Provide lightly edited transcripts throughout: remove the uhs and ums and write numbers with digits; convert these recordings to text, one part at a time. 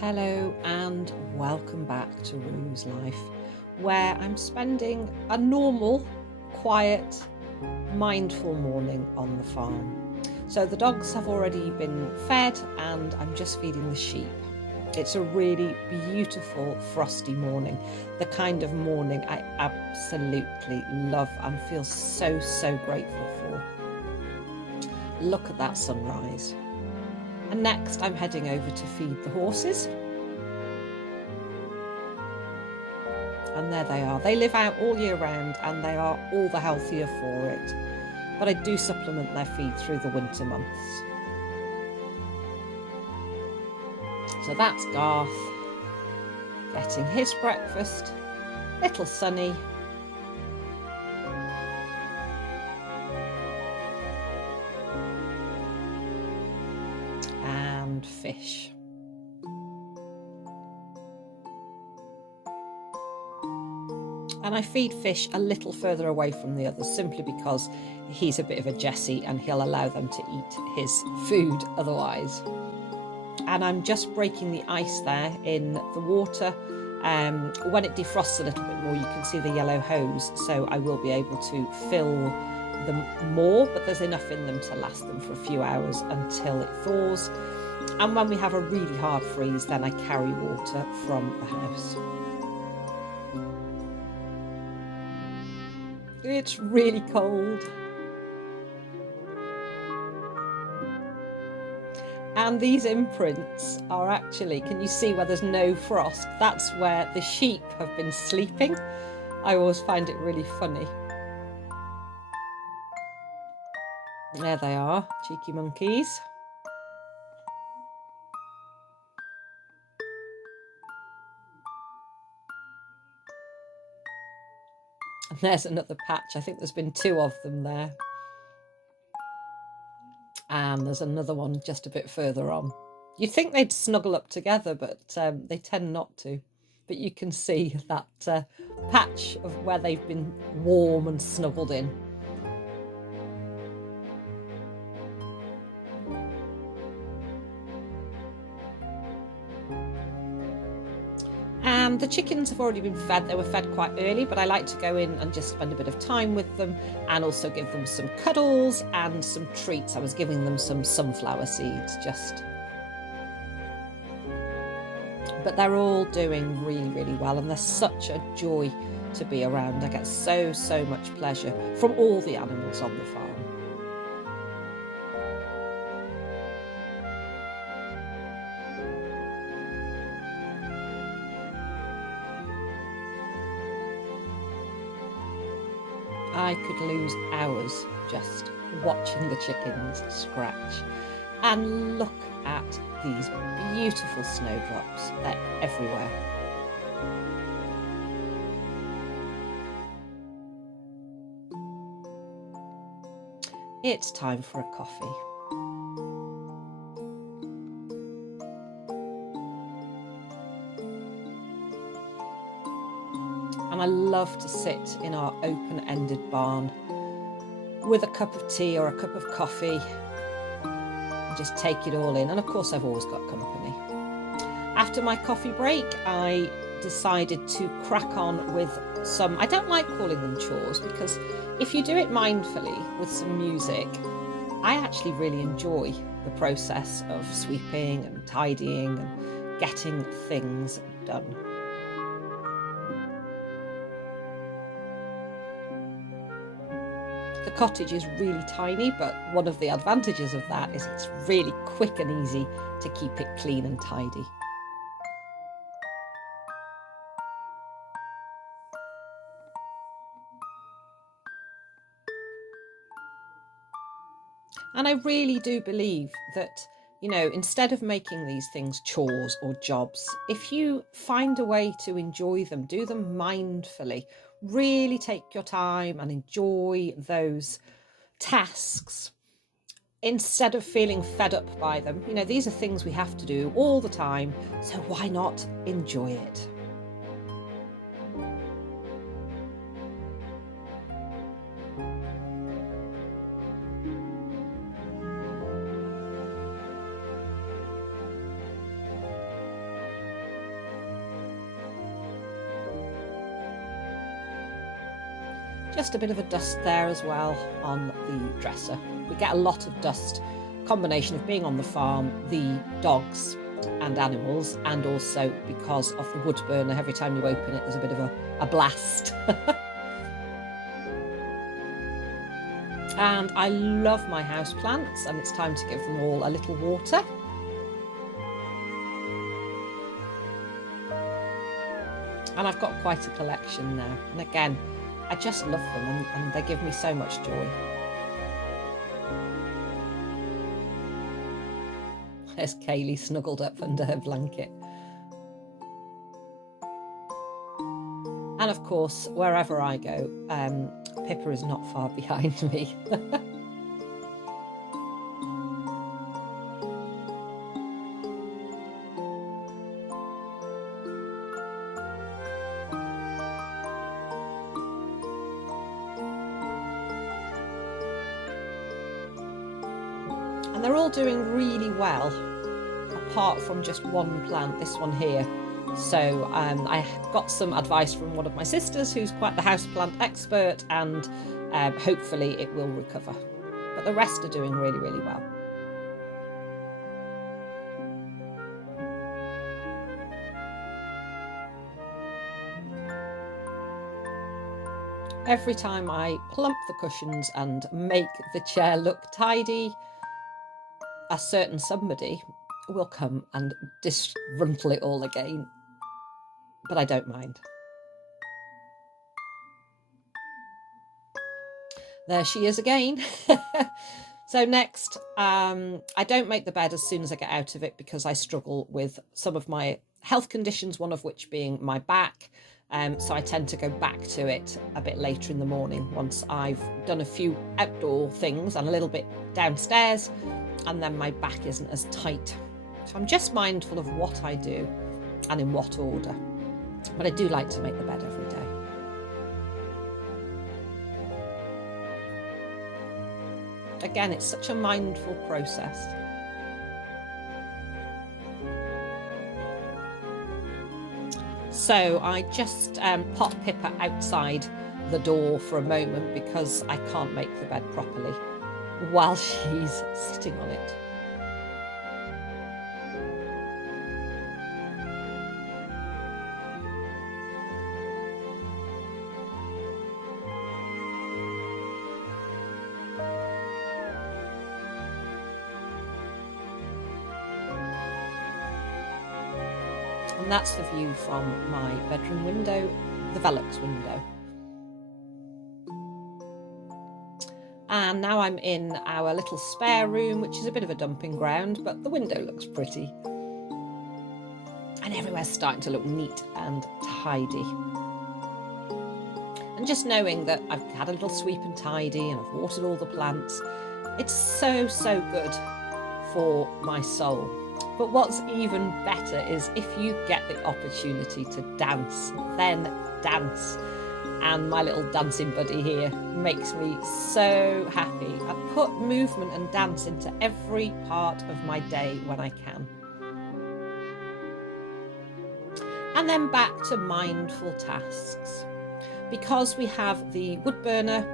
Hello and welcome back to Rue's Life, where I'm spending a normal, quiet, mindful morning on the farm. So the dogs have already been fed and I'm just feeding the sheep. It's a really beautiful frosty morning, the kind of morning I absolutely love and feel so grateful for. Look at that sunrise. And next I'm heading over to feed the horses. And there they are. They live out all year round and they are all the healthier for it. But I do supplement their feed through the winter months. So that's Garth getting his breakfast. Little Sunny. And Fish. And I feed Fish a little further away from the others simply because he's a bit of a Jessie and he'll allow them to eat his food otherwise. And I'm just breaking the ice there in the water. When it defrosts a little bit more, you can see the yellow hose, so I will be able to fill them more, but there's enough in them to last them for a few hours until it thaws. And when we have a really hard freeze, then I carry water from the house. It's really cold. And these imprints are actually, can you see where there's no frost? That's where the sheep have been sleeping. I always find it really funny. There they are, cheeky monkeys. And there's another patch. I think there's been 2 of them there. And there's another one just a bit further on. You'd think they'd snuggle up together, but they tend not to. But you can see that patch of where they've been warm and snuggled in. And the chickens have already been fed. They were fed quite early, but I like to go in and just spend a bit of time with them and also give them some cuddles and some treats. I was giving them some sunflower seeds just. But they're all doing really well, and they're such a joy to be around. I get so much pleasure from all the animals on the farm. I could lose hours just watching the chickens scratch. And look at these beautiful snowdrops. They're everywhere. It's time for a coffee. And I love to sit in our open-ended barn with a cup of tea or a cup of coffee and just take it all in. And of course, I've always got company. After my coffee break, I decided to crack on with some, I don't like calling them chores, because if you do it mindfully with some music, I actually really enjoy the process of sweeping and tidying and getting things done. The cottage is really tiny, but one of the advantages of that is it's really quick and easy to keep it clean and tidy. And I really do believe that, instead of making these things chores or jobs, if you find a way to enjoy them, do them mindfully, really take your time and enjoy those tasks instead of feeling fed up by them. These are things we have to do all the time, so why not enjoy it? Just a bit of a dust there as well on the dresser. We get a lot of dust, combination of being on the farm, the dogs and animals, and also because of the wood burner. Every time you open it, there's a bit of a blast. And I love my house plants, and it's time to give them all a little water. And I've got quite a collection now. And again, I just love them, and they give me so much joy. There's Kaylee snuggled up under her blanket. And of course, wherever I go, Pippa is not far behind me. And they're all doing really well, apart from just one plant, this one here. So I got some advice from one of my sisters who's quite the houseplant expert, and hopefully it will recover. But the rest are doing really, really well. Every time I plump the cushions and make the chair look tidy, a certain somebody will come and disruntle it all again. But I don't mind. There she is again. So next, I don't make the bed as soon as I get out of it because I struggle with some of my health conditions, one of which being my back. So I tend to go back to it a bit later in the morning once I've done a few outdoor things and a little bit downstairs, and then my back isn't as tight. So I'm just mindful of what I do and in what order. But I do like to make the bed every day. Again, it's such a mindful process. So I just pop Pippa outside the door for a moment because I can't make the bed properly while she's sitting on it. And that's the view from my bedroom window, the Velux window. And now I'm in our little spare room, which is a bit of a dumping ground, but the window looks pretty. And everywhere's starting to look neat and tidy. And just knowing that I've had a little sweep and tidy and I've watered all the plants, it's so, so good for my soul. But what's even better is if you get the opportunity to dance, then dance. And my little dancing buddy here makes me so happy. I put movement and dance into every part of my day when I can. And then back to mindful tasks. Because we have the wood burner,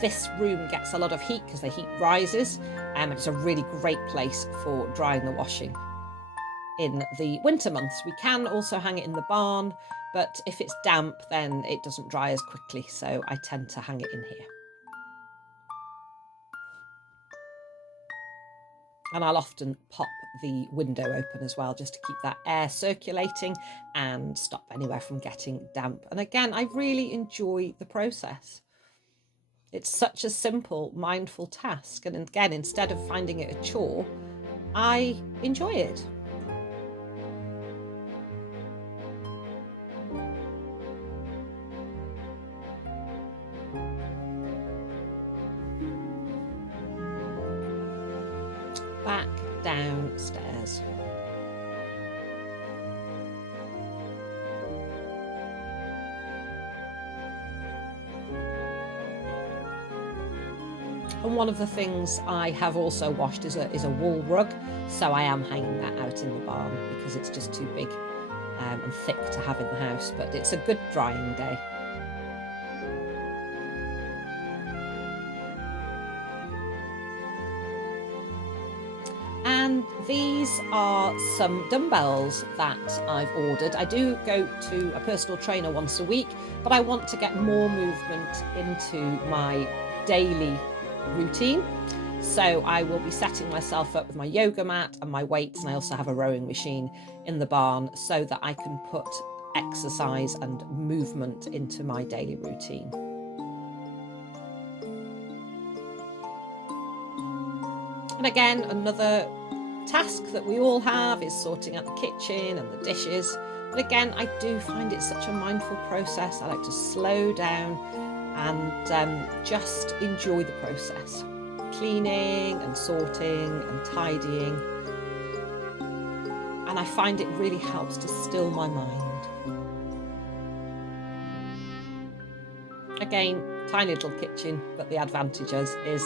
this room gets a lot of heat because the heat rises, and it's a really great place for drying the washing in the winter months. We can also hang it in the barn, but if it's damp then it doesn't dry as quickly, so I tend to hang it in here. And I'll often pop the window open as well, just to keep that air circulating and stop anywhere from getting damp. And again, I really enjoy the process. It's such a simple, mindful task. And again, instead of finding it a chore, I enjoy it. Back downstairs. And one of the things I have also washed is a wool rug, so I am hanging that out in the barn because it's just too big and thick to have in the house, but it's a good drying day. And these are some dumbbells that I've ordered. I do go to a personal trainer once a week, but I want to get more movement into my daily routine. So I will be setting myself up with my yoga mat and my weights, and I also have a rowing machine in the barn so that I can put exercise and movement into my daily routine. And again, another task that we all have is sorting out the kitchen and the dishes. But again, I do find it such a mindful process. I like to slow down and just enjoy the process. Cleaning and sorting and tidying. And I find it really helps to still my mind. Again, tiny little kitchen, but the advantages is,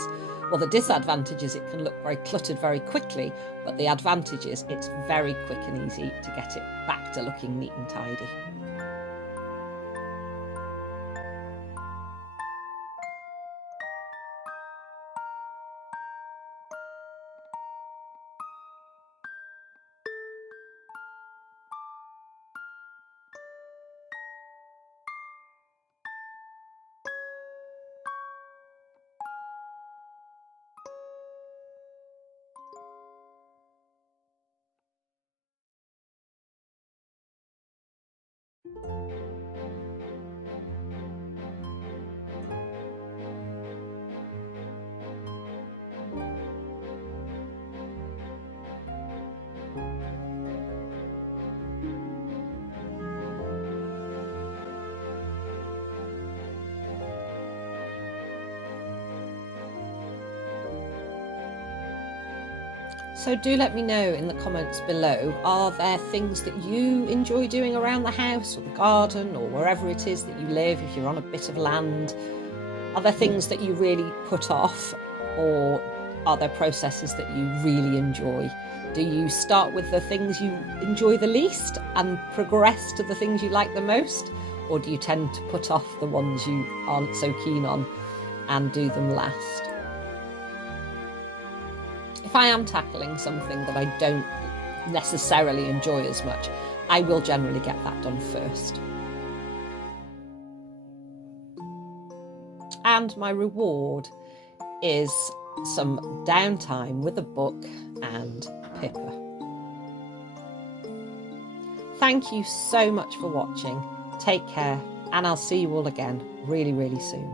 well, the disadvantage is it can look very cluttered very quickly, but the advantage is it's very quick and easy to get it back to looking neat and tidy. So do let me know in the comments below, are there things that you enjoy doing around the house or the garden or wherever it is that you live, if you're on a bit of land? Are there things that you really put off, or are there processes that you really enjoy? Do you start with the things you enjoy the least and progress to the things you like the most? Or do you tend to put off the ones you aren't so keen on and do them last? If I am tackling something that I don't necessarily enjoy as much, I will generally get that done first. And my reward is some downtime with a book and Pippa. Thank you so much for watching. Take care, and I'll see you all again really, really soon.